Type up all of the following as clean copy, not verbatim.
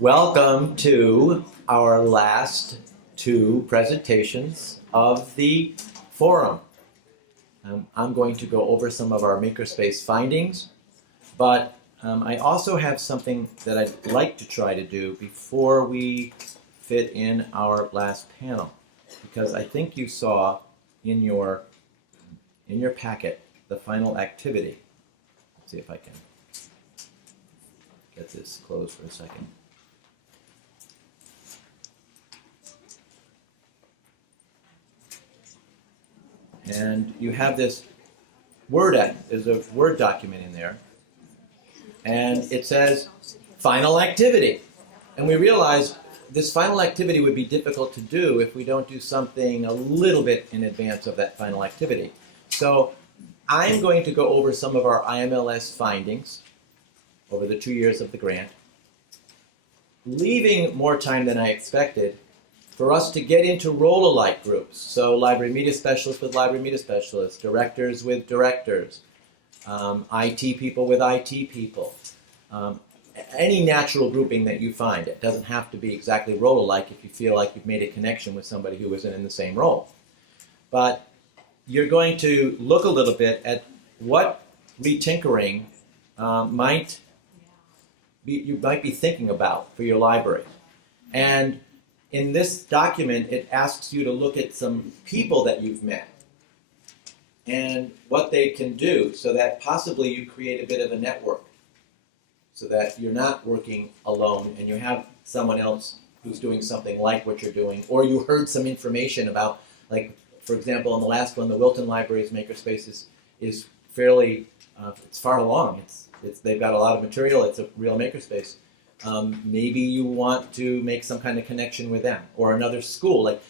Welcome to our last two presentations of the forum. I'm going to go over some of our MakerSpace findings, but I also have something that I'd like to try to do before we fit in our last panel, because I think you saw in your packet the final activity. Let's see if I can get this closed for a second. And you have this there's a Word document in there, and it says final activity. And we realize this final activity would be difficult to do if we don't do something a little bit in advance of that final activity. So I'm going to go over some of our IMLS findings over the 2 years of the grant, leaving more time than I expected for us to get into role-alike groups. So library media specialists with library media specialists, directors with directors, IT people with IT people, any natural grouping that you find. It doesn't have to be exactly role-alike if you feel like you've made a connection with somebody who isn't in the same role. But you're going to look a little bit at what retinkering you might be thinking about for your library. And in this document, it asks you to look at some people that you've met and what they can do so that possibly you create a bit of a network so that you're not working alone and you have someone else who's doing something like what you're doing, or you heard some information about, like, for example, in the last one, the Wilton Library's MakerSpace is fairly, it's far along. They've got a lot of material. It's a real MakerSpace. Maybe you want to make some kind of connection with them or another school. Like,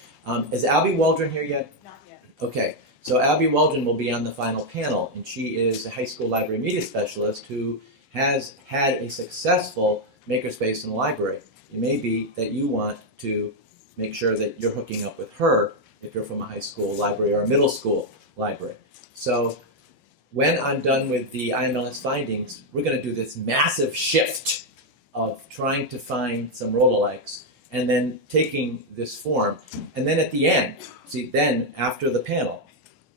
is Abby Waldron here yet? Not yet. Okay, so Abby Waldron will be on the final panel, and she is a high school library media specialist who has had a successful MakerSpace in the library. It may be that you want to make sure that you're hooking up with her if you're from a high school library or a middle school library. So when I'm done with the IMLS findings, we're going to do this massive shift of trying to find some role-alikes and then taking this form. And then at the end, then after the panel,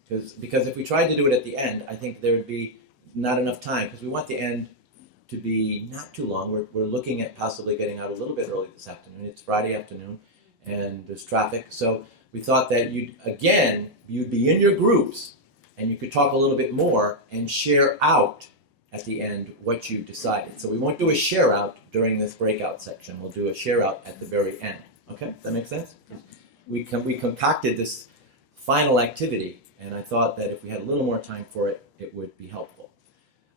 because if we tried to do it at the end, I think there would be not enough time, because we want the end to be not too long. We're looking at possibly getting out a little bit early this afternoon. It's Friday afternoon, and there's traffic. So we thought that you'd be in your groups, and you could talk a little bit more and share out at the end what you decided. So we won't do a share out during this breakout section. We'll do a share out at the very end. Okay, does that make sense? We concocted this final activity, and I thought that if we had a little more time for it, it would be helpful.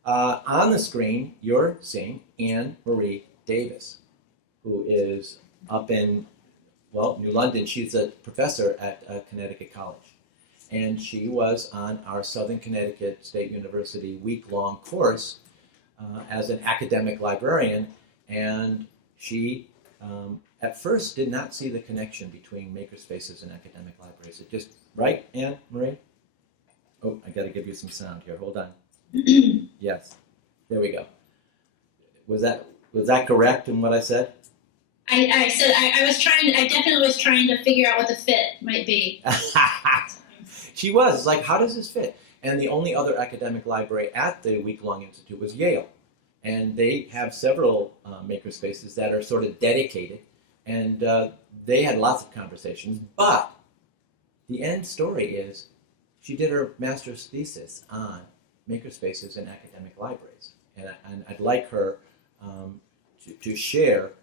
On the screen, you're seeing Anne Marie Davis, who is up in, New London. She's a professor at Connecticut College. And she was on our Southern Connecticut State University week-long course as an academic librarian, and she at first did not see the connection between makerspaces and academic libraries. It just, right, Anne Marie? Oh, I got to give you some sound here. Hold on. Yes, there we go. Was that correct in what I said? I said I definitely was trying to figure out what the fit might be. She was like, how does this fit? And the only other academic library at the week-long institute was Yale. And they have several makerspaces that are sort of dedicated. And they had lots of conversations. But the end story is she did her master's thesis on makerspaces in academic libraries. And I'd like her to share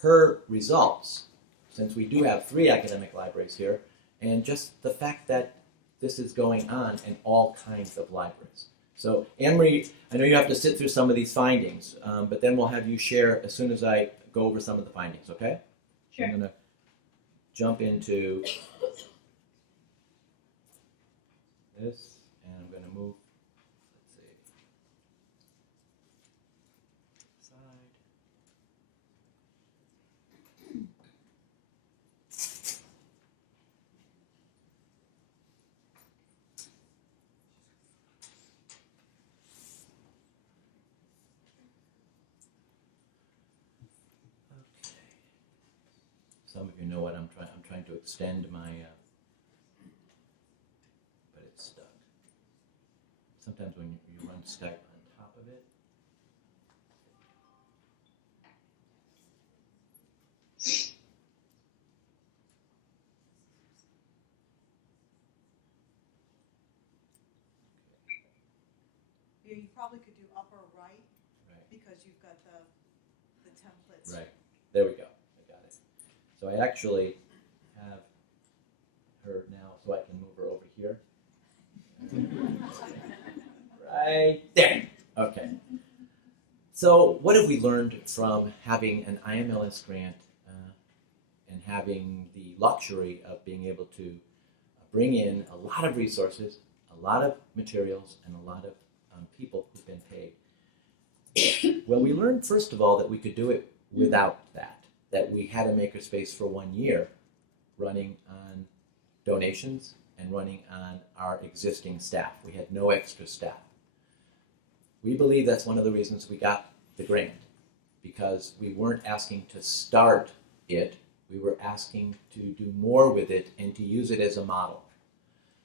her results, since we do have 3 academic libraries here, and just the fact that this is going on in all kinds of libraries. So, Anne-Marie, I know you have to sit through some of these findings, but then we'll have you share as soon as I go over some of the findings, okay? Sure. I'm going to jump into this, and I'm going to move, let's see, side. Okay. some of you know what I'm trying to extend my, but it's stuck. Sometimes when you run Skype on top of it. Yeah, you probably could do upper right, Right. because you've got the templates. Right. There we go. I got it. So I actually have her now, so I can move her over here. Right there. Okay. So what have we learned from having an IMLS grant and having the luxury of being able to bring in a lot of resources, a lot of materials, and a lot of people who've been paid? Well, we learned, first of all, that we could do it without that we had a MakerSpace for 1 year running on donations and running on our existing staff. We had no extra staff. We believe that's one of the reasons we got the grant, because we weren't asking to start it, we were asking to do more with it and to use it as a model.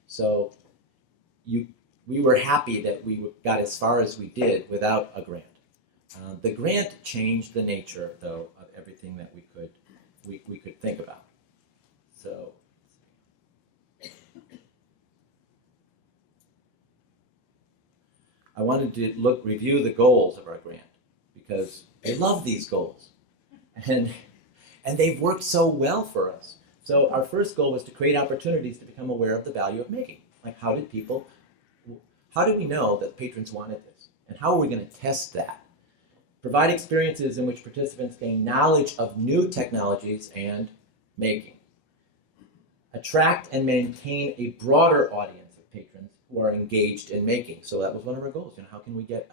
So we were happy that we got as far as we did without a grant. The grant changed the nature, though, of everything that we could think about. So I wanted to review the goals of our grant, because I love these goals, and they've worked so well for us. So our first goal was to create opportunities to become aware of the value of making. Like, how did we know that patrons wanted this? And how are we going to test that? Provide experiences in which participants gain knowledge of new technologies and making. Attract and maintain a broader audience of patrons who are engaged in making. So that was one of our goals. How can we get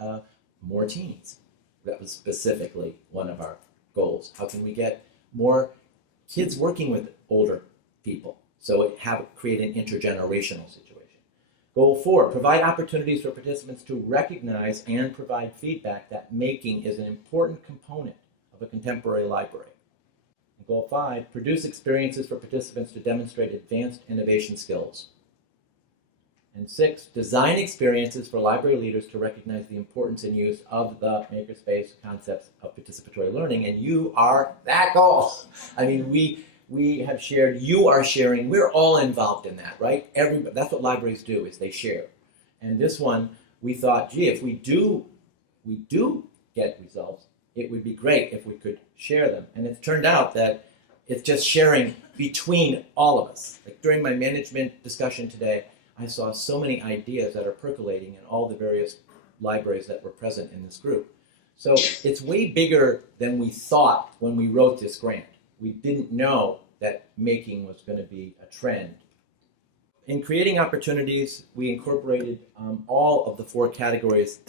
more teens? That was specifically one of our goals. How can we get more kids working with older people? So create an intergenerational situation. Goal 4, provide opportunities for participants to recognize and provide feedback that making is an important component of a contemporary library. And goal 5, produce experiences for participants to demonstrate advanced innovation skills. And 6, design experiences for library leaders to recognize the importance and use of the MakerSpace concepts of participatory learning. And you are that goal. I mean, we have shared, you are sharing, we're all involved in that, right? That's what libraries do, is they share. And this one, we thought, gee, if we do get results, it would be great if we could share them. And it's turned out that it's just sharing between all of us. Like during my management discussion today, I saw so many ideas that are percolating in all the various libraries that were present in this group. So it's way bigger than we thought when we wrote this grant. We didn't know that making was going to be a trend. In creating opportunities, we incorporated all of the 4 categories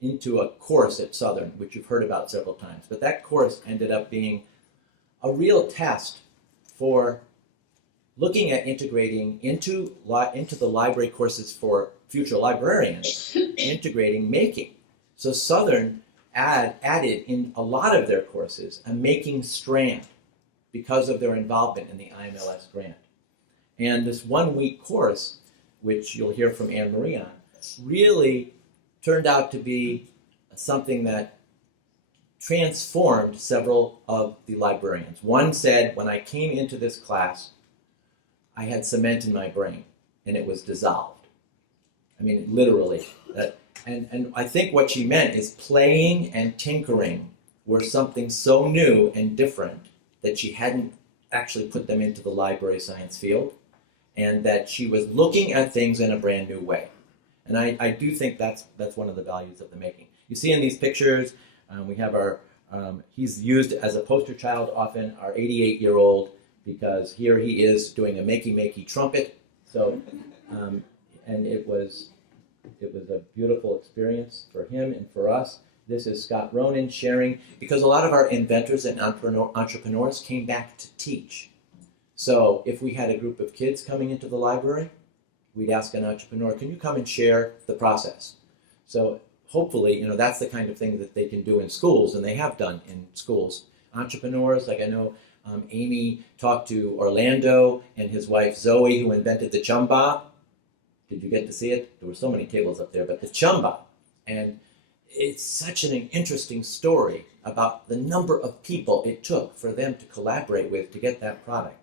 into a course at Southern, which you've heard about several times. But that course ended up being a real test for looking at integrating into the library courses for future librarians, integrating making. So Southern added in a lot of their courses a making strand because of their involvement in the IMLS grant. And this 1-week course, which you'll hear from Anne Marie on, really turned out to be something that transformed several of the librarians. One said, when I came into this class, I had cement in my brain, and it was dissolved. I mean, literally. And I think what she meant is playing and tinkering were something so new and different that she hadn't actually put them into the library science field, and that she was looking at things in a brand new way. And I do think that's one of the values of the making. You see in these pictures, we have he's used as a poster child often, our 88-year-old, because here he is doing a makey trumpet. So, and it was a beautiful experience for him and for us. This is Scott Ronan sharing, because a lot of our inventors and entrepreneurs came back to teach. So if we had a group of kids coming into the library, we'd ask an entrepreneur, can you come and share the process? So hopefully, that's the kind of thing that they can do in schools, and they have done in schools. Entrepreneurs, like I know Amy talked to Orlando and his wife Zoe, who invented the chumba. Did you get to see it? There were so many tables up there, but the chumba. And it's such an interesting story about the number of people it took for them to collaborate with to get that product.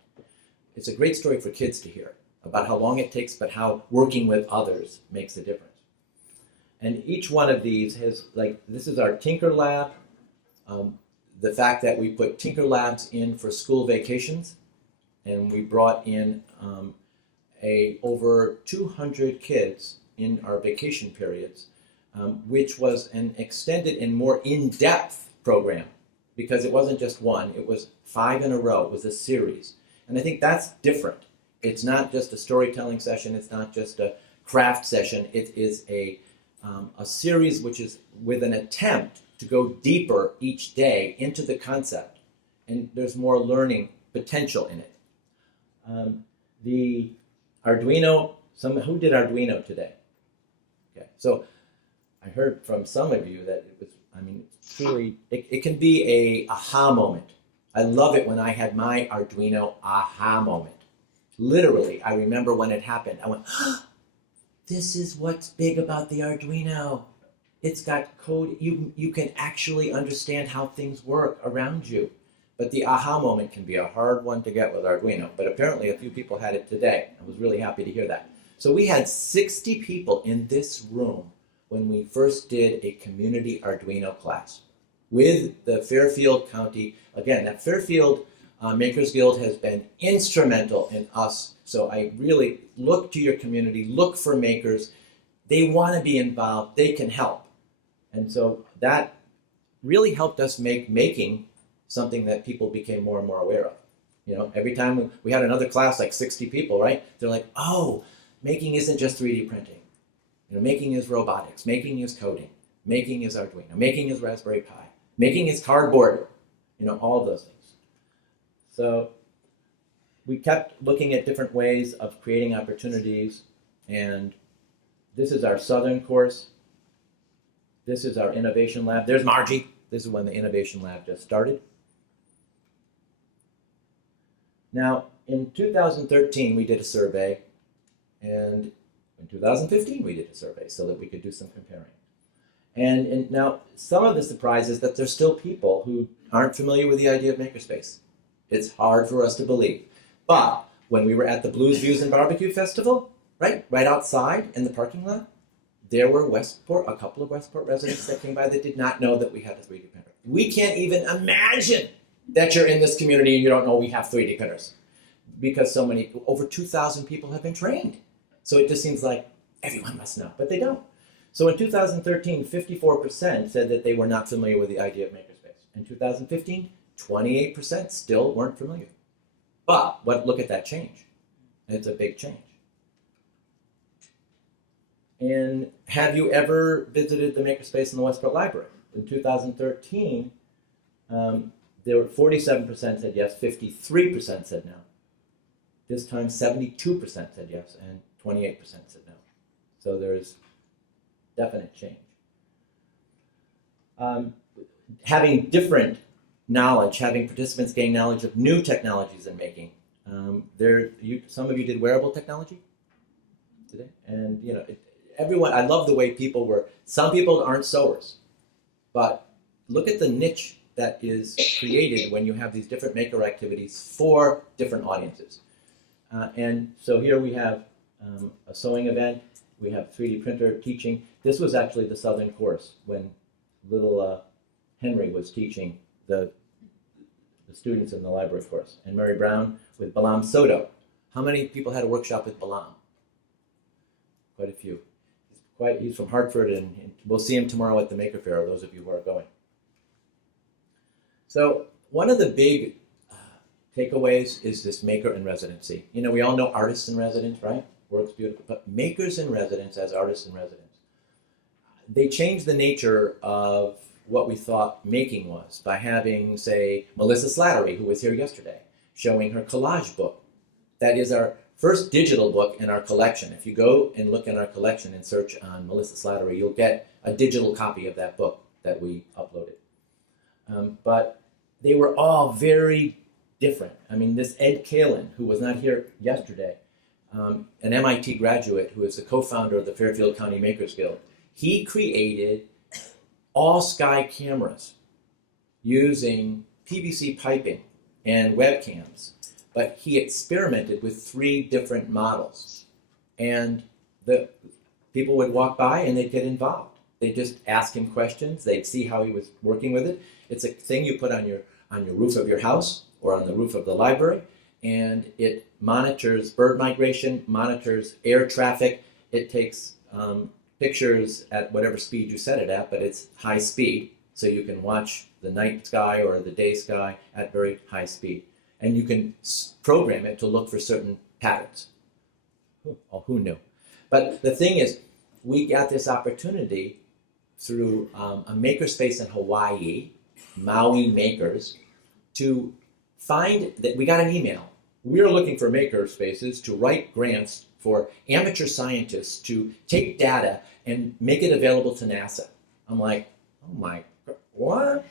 It's a great story for kids to hear about how long it takes, but how working with others makes a difference. And each one of these has, like, this is our Tinker Lab. The fact that we put Tinker Labs in for school vacations, and we brought in over 200 kids in our vacation periods, which was an extended and more in-depth program, because it wasn't just one, it was 5 in a row, it was a series. And I think that's different. It's not just a storytelling session, it's not just a craft session, it is a series which is with an attempt to go deeper each day into the concept, and there's more learning potential in it. The Arduino, who did Arduino today? Okay, so I heard from some of you that it was, truly, it can be a aha moment. I love it when I had my Arduino aha moment. Literally, I remember when it happened. I went, oh, this is what's big about the Arduino. It's got code. You can actually understand how things work around you. But the aha moment can be a hard one to get with Arduino. But apparently a few people had it today. I was really happy to hear that. So we had 60 people in this room when we first did a community Arduino class with the Fairfield County. Again, that Fairfield Makers Guild has been instrumental in us. So I really look to your community, look for makers. They want to be involved. They can help. And so that really helped us make making something that people became more and more aware of. You know, every time we had another class, like 60 people, right? They're like, oh, making isn't just 3D printing. You know, making is robotics, making is coding, making is Arduino, making is Raspberry Pi, making is cardboard, you know, all of those things. So we kept looking at different ways of creating opportunities, and this is our Southern course. This is our Innovation Lab. There's Margie. This is when the Innovation Lab just started. Now, in 2013, we did a survey, and in 2015, we did a survey so that we could do some comparing. And now, some of the surprise is that there's still people who aren't familiar with the idea of MakerSpace. It's hard for us to believe. But when we were at the Blues, Views, and Barbecue Festival, right outside in the parking lot, there were a couple of Westport residents that came by that did not know that we had a 3D printer. We can't even imagine that you're in this community and you don't know we have 3D printers, because over 2,000 people have been trained. So it just seems like everyone must know, but they don't. So in 2013, 54% said that they were not familiar with the idea of MakerSpace. In 2015, 28% still weren't familiar. But look at that change. It's a big change. And have you ever visited the MakerSpace in the Westport Library? In 2013, there were 47% said yes, 53% said no. This time, 72% said yes, and 28% said no. So there's definite change. Having different knowledge, having participants gain knowledge of new technologies in making. Some of you did wearable technology today, and you know, everyone. I love the way people were. Some people aren't sewers, but look at the niche that is created when you have these different maker activities for different audiences. And so here we have a sewing event. We have 3D printer teaching. This was actually the Southern course when little Henry was teaching the students in the library course. And Mary Brown with Balaam Soto. How many people had a workshop with Balaam? Quite a few. He's from Hartford, and we'll see him tomorrow at the Maker Fair, those of you who are going. So one of the big takeaways is this maker in residency. You know, we all know artists in residence, right? Works beautiful. But makers in residence as artists in residence, they change the nature of what we thought making was by having, say, Melissa Slattery, who was here yesterday, showing her collage book. That is our first digital book in our collection. If you go and look in our collection and search on Melissa Slattery, you'll get a digital copy of that book that we uploaded. But they were all very different. I mean, this Ed Kalin, who was not here yesterday, an MIT graduate who is the co-founder of the Fairfield County Makers Guild, he created all-sky cameras using PVC piping and webcams, but he experimented with 3 different models. And the people would walk by and they'd get involved. They'd just ask him questions. They'd see how he was working with it. It's a thing you put on your roof of your house or on the roof of the library, and it monitors bird migration, monitors air traffic. It takes pictures at whatever speed you set it at, but it's high speed, so you can watch the night sky or the day sky at very high speed. And you can program it to look for certain patterns. Oh, who knew? But the thing is, we got this opportunity through a makerspace in Hawaii, Maui Makers, to find that we got an email. We are looking for makerspaces to write grants for amateur scientists to take data and make it available to NASA. I'm like, oh my, what?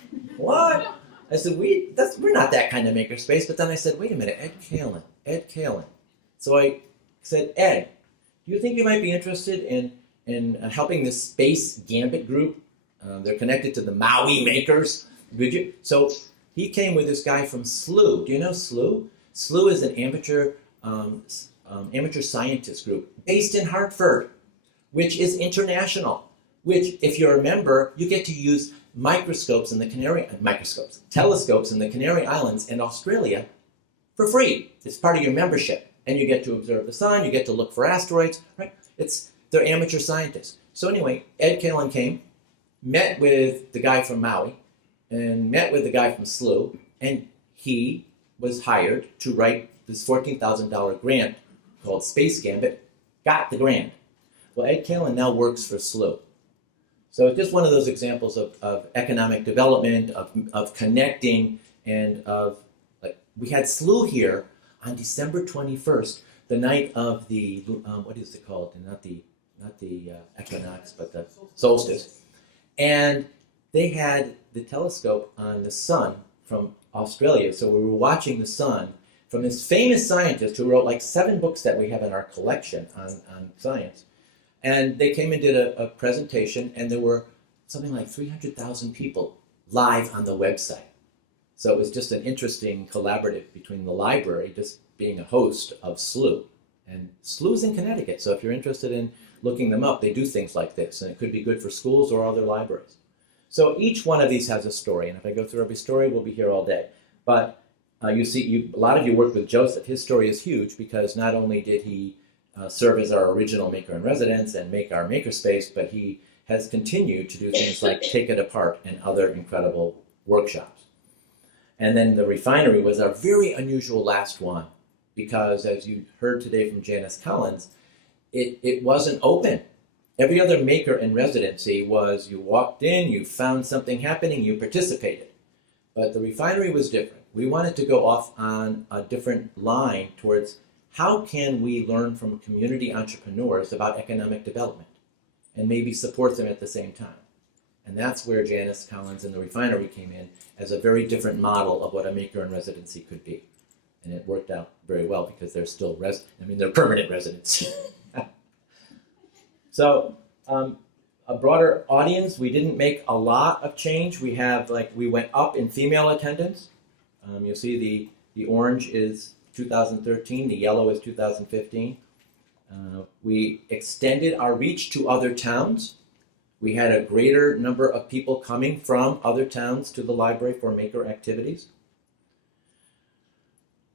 I said, we're not that kind of makerspace. But then I said, wait a minute, Ed Kalin. So I said, Ed, do you think you might be interested in helping the Space Gambit group? They're connected to the Maui Makers. Would you? So he came with this guy from SLU. Do you know SLU? SLU is an amateur scientist group based in Hartford, which is international. Which, if you're a member, you get to use telescopes in the Canary Islands and Australia for free. It's part of your membership, and you get to observe the sun. You get to look for asteroids. Right? They're amateur scientists. So anyway, Ed Kalin came, met with the guy from Maui, and met with the guy from SLU, and he was hired to write this $14,000 grant called Space Gambit, got the grant. Well, Ed Kalin now works for SLU. So it's just one of those examples of economic development, of connecting, and of, like, we had SLU here on December 21st, the night of the, what is it called? Not the equinox, but the solstice. And they had the telescope on the sun from Australia. So we were watching the sun from this famous scientist who wrote like 7 books that we have in our collection on science. And they came and did a presentation, and there were something like 300,000 people live on the website. So it was just an interesting collaborative between the library, just being a host of SLU. And SLU's in Connecticut, so if you're interested in looking them up, they do things like this, and it could be good for schools or other libraries. So each one of these has a story, and if I go through every story, we'll be here all day. But you see, a lot of you worked with Joseph. His story is huge because not only did he serve as our original maker in residence and make our makerspace, but he has continued to do things like Take It Apart and other incredible workshops. And then the refinery was our very unusual last one because, as you heard today from Janice Collins, it wasn't open. Every other maker in residency was you walked in, you found something happening, you participated. But the refinery was different. We wanted to go off on a different line towards how can we learn from community entrepreneurs about economic development and maybe support them at the same time. And that's where Janice Collins and the refinery came in as a very different model of what a maker in residency could be. And it worked out very well because they're still they're permanent residents. So a broader audience, we didn't make a lot of change. We went up in female attendance. You'll see the orange is 2013, the yellow is 2015. We extended our reach to other towns. We had a greater number of people coming from other towns to the library for maker activities.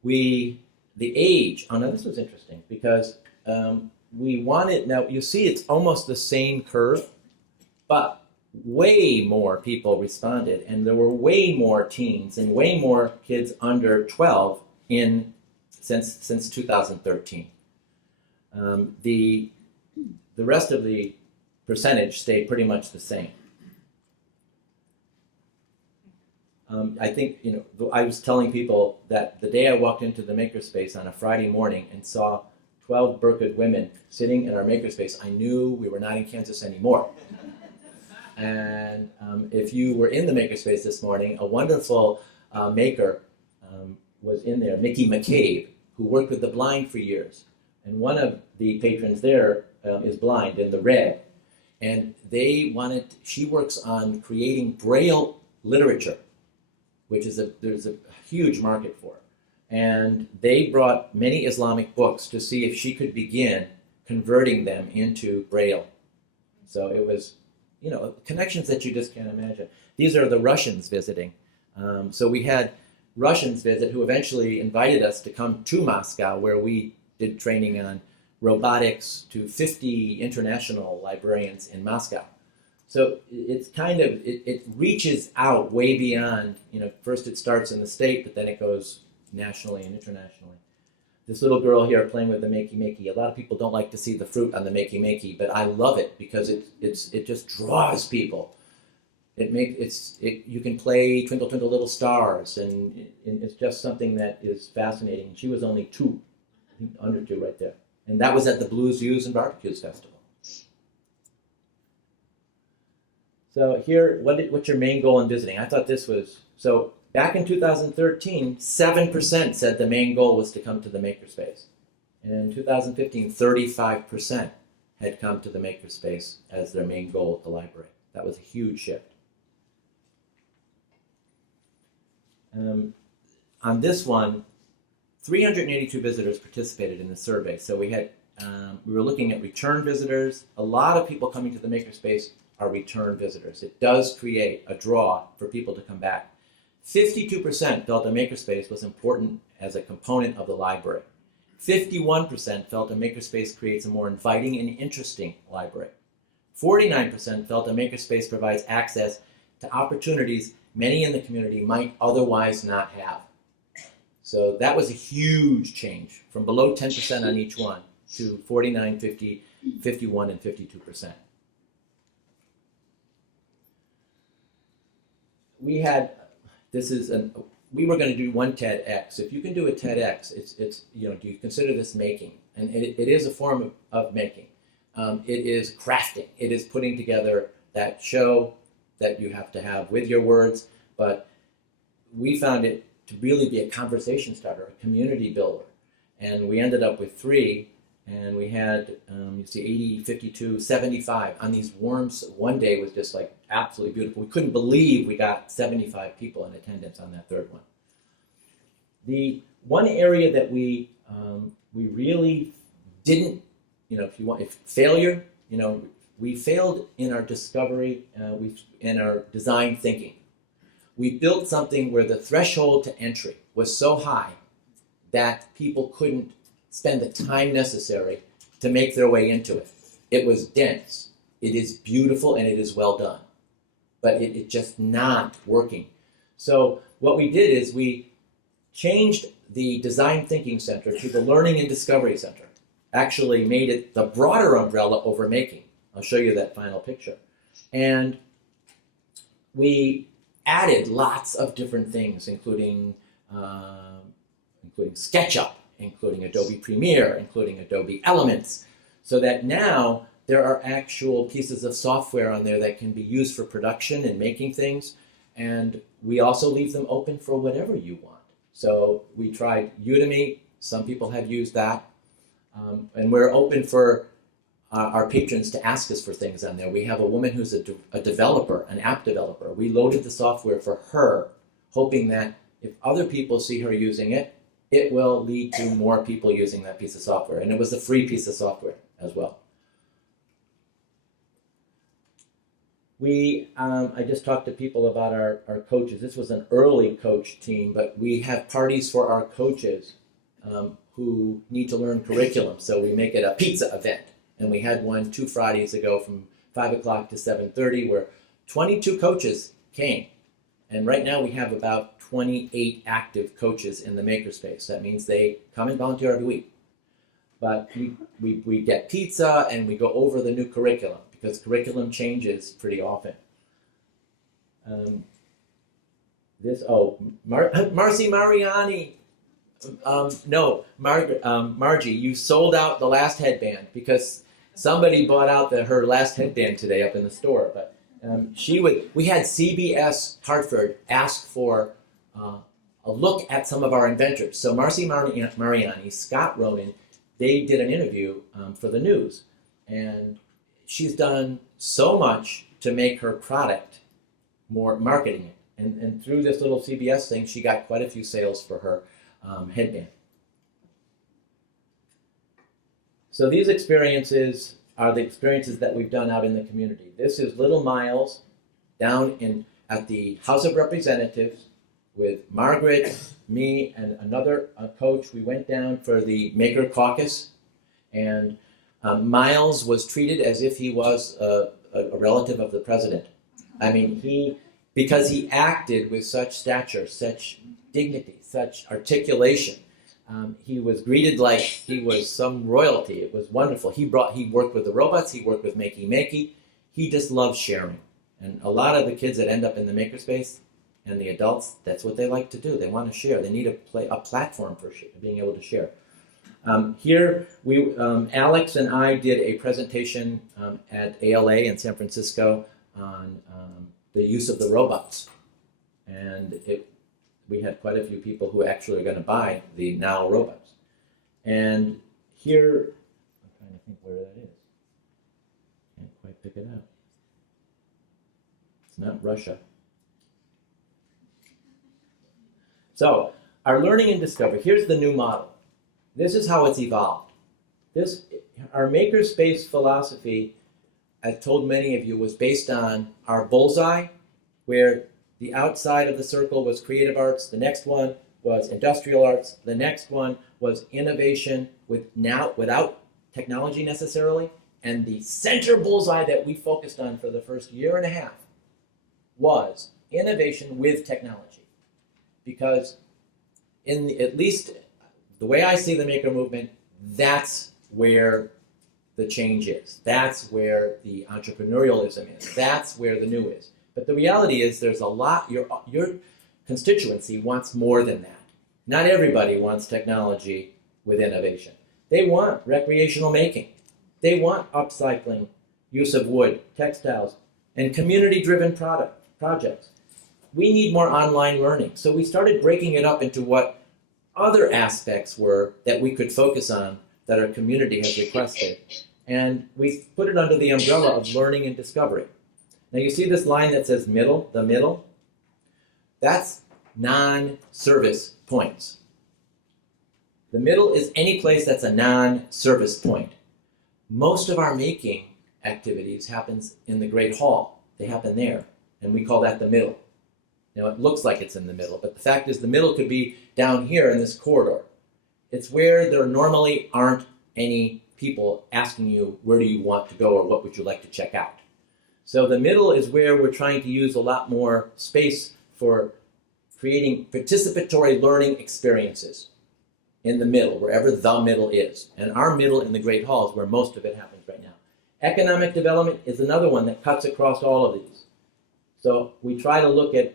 The age, now this was interesting because we wanted, now you see it's almost the same curve, but way more people responded, and there were way more teens and way more kids under 12 since 2013. The rest of the percentage stayed pretty much the same. I think, I was telling people that the day I walked into the makerspace on a Friday morning and saw 12 burqa'd women sitting in our makerspace, I knew we were not in Kansas anymore. And if you were in the makerspace this morning, a wonderful maker was in there, Mickey McCabe, who worked with the blind for years. And one of the patrons there is blind in the red. And she works on creating Braille literature, which is there's a huge market for. And they brought many Islamic books to see if she could begin converting them into Braille. So it was, connections that you just can't imagine. These are the Russians visiting. So we had Russians visit who eventually invited us to come to Moscow, where we did training on robotics to 50 international librarians in Moscow. So it's it reaches out way beyond, first it starts in the state, but then it goes nationally and internationally. This little girl here playing with the Makey. A lot of people don't like to see the fruit on the Makey, but I love it because it just draws people. You can play Twinkle Twinkle Little Stars, and it's just something that is fascinating. She was only 2, I think under 2 right there. And that was at the Blues, Views, and Barbecues Festival. So here, what's your main goal in visiting? I thought this was, so back in 2013, 7% said the main goal was to come to the MakerSpace. And in 2015, 35% had come to the MakerSpace as their main goal at the library. That was a huge shift. On this one, 382 visitors participated in the survey. So we were looking at return visitors. A lot of people coming to the MakerSpace are return visitors. It does create a draw for people to come back. 52% felt a MakerSpace was important as a component of the library. 51% felt a MakerSpace creates a more inviting and interesting library. 49% felt a MakerSpace provides access to opportunities many in the community might otherwise not have. So that was a huge change from below 10% on each one to 49, 50, 51, and 52%. We were going to do one TEDx. If you can do a TEDx, do you consider this making? And it is a form of making. It is crafting. It is putting together that show that you have to have with your words, but we found it to really be a conversation starter, a community builder. And we ended up with 3, and we had, 80, 52, 75 on these warms. One day was just like absolutely beautiful. We couldn't believe we got 75 people in attendance on that third one. The one area that we really didn't, failure, we failed in our discovery, in our design thinking. We built something where the threshold to entry was so high that people couldn't spend the time necessary to make their way into it. It was dense. It is beautiful and it is well done, but it's just not working. So what we did is we changed the Design Thinking Center to the Learning and Discovery Center. Actually made it the broader umbrella over making. I'll show you that final picture. And we added lots of different things, including SketchUp, including Adobe Premiere, including Adobe Elements, so that now there are actual pieces of software on there that can be used for production and making things, and we also leave them open for whatever you want. So we tried Udemy. Some people have used that, and we're open for our patrons to ask us for things on there. We have a woman who's a developer, an app developer. We loaded the software for her, hoping that if other people see her using it, it will lead to more people using that piece of software. And it was a free piece of software as well. I just talked to people about our coaches. This was an early coach team, but we have parties for our coaches who need to learn curriculum. So we make it a pizza event. And we had one 2 Fridays ago from 5 o'clock to 7:30 where 22 coaches came. And right now we have about 28 active coaches in the MakerSpace. That means they come and volunteer every week. But we get pizza and we go over the new curriculum because curriculum changes pretty often. Marcy Mariani. Margie, you sold out the last headband because somebody bought out her last headband today up in the store. But we had CBS Hartford ask for a look at some of our inventors. So Marcy Mariani, Scott Ronan, they did an interview for the news. And she's done so much to make her product more marketing it. And through this little CBS thing, she got quite a few sales for her headband. So these experiences are the experiences that we've done out in the community. This is Little Miles down at the House of Representatives with Margaret, me, and another coach. We went down for the Maker Caucus, and Miles was treated as if he was a relative of the president. I mean, because he acted with such stature, such dignity, such articulation. He was greeted like he was some royalty. It was wonderful. He worked with the robots. He worked with Makey. He just loved sharing. And a lot of the kids that end up in the MakerSpace and the adults, that's what they like to do. They want to share. They need a platform for being able to share. Here, Alex and I did a presentation at ALA in San Francisco on the use of the robots. And we had quite a few people who actually are going to buy the Now robots. And here, I'm trying to think where that is. Can't quite pick it out. It's not Russia. So, our learning and discovery. Here's the new model. This is how it's evolved. Our MakerSpace philosophy, I've told many of you, was based on our bullseye, where the outside of the circle was creative arts, the next one was industrial arts, the next one was innovation without technology necessarily, and the center bullseye that we focused on for the first year and a half was innovation with technology. Because at least the way I see the maker movement, that's where the change is. That's where the entrepreneurialism is. That's where the new is. But the reality is there's a lot, your constituency wants more than that. Not everybody wants technology with innovation. They want recreational making. They want upcycling, use of wood, textiles, and community-driven projects. We need more online learning. So we started breaking it up into what other aspects were that we could focus on that our community has requested. And we put it under the umbrella of learning and discovery. Now you see this line that says middle, the middle? That's non-service points. The middle is any place that's a non-service point. Most of our making activities happens in the Great Hall. They happen there, and we call that the middle. Now it looks like it's in the middle, but the fact is the middle could be down here in this corridor. It's where there normally aren't any people asking you where do you want to go or what would you like to check out. So the middle is where we're trying to use a lot more space for creating participatory learning experiences in the middle, wherever the middle is. And our middle in the Great Hall is where most of it happens right now. Economic development is another one that cuts across all of these. So we try to look at,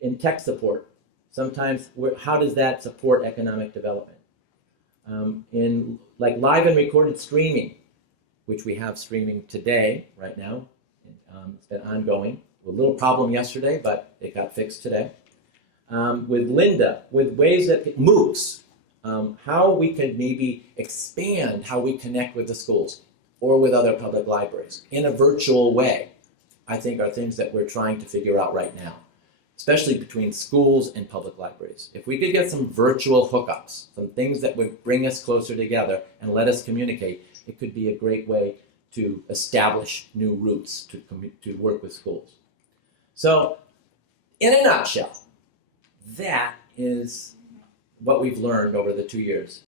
in tech support, sometimes how does that support economic development? In like live and recorded streaming, which we have streaming today, right now. It's been ongoing. A little problem yesterday, but it got fixed today. With Linda, with ways that MOOCs, how we could maybe expand how we connect with the schools or with other public libraries in a virtual way, I think are things that we're trying to figure out right now, especially between schools and public libraries. If we could get some virtual hookups, some things that would bring us closer together and let us communicate, it could be a great way to establish new routes to work with schools. So, in a nutshell, that is what we've learned over the 2 years.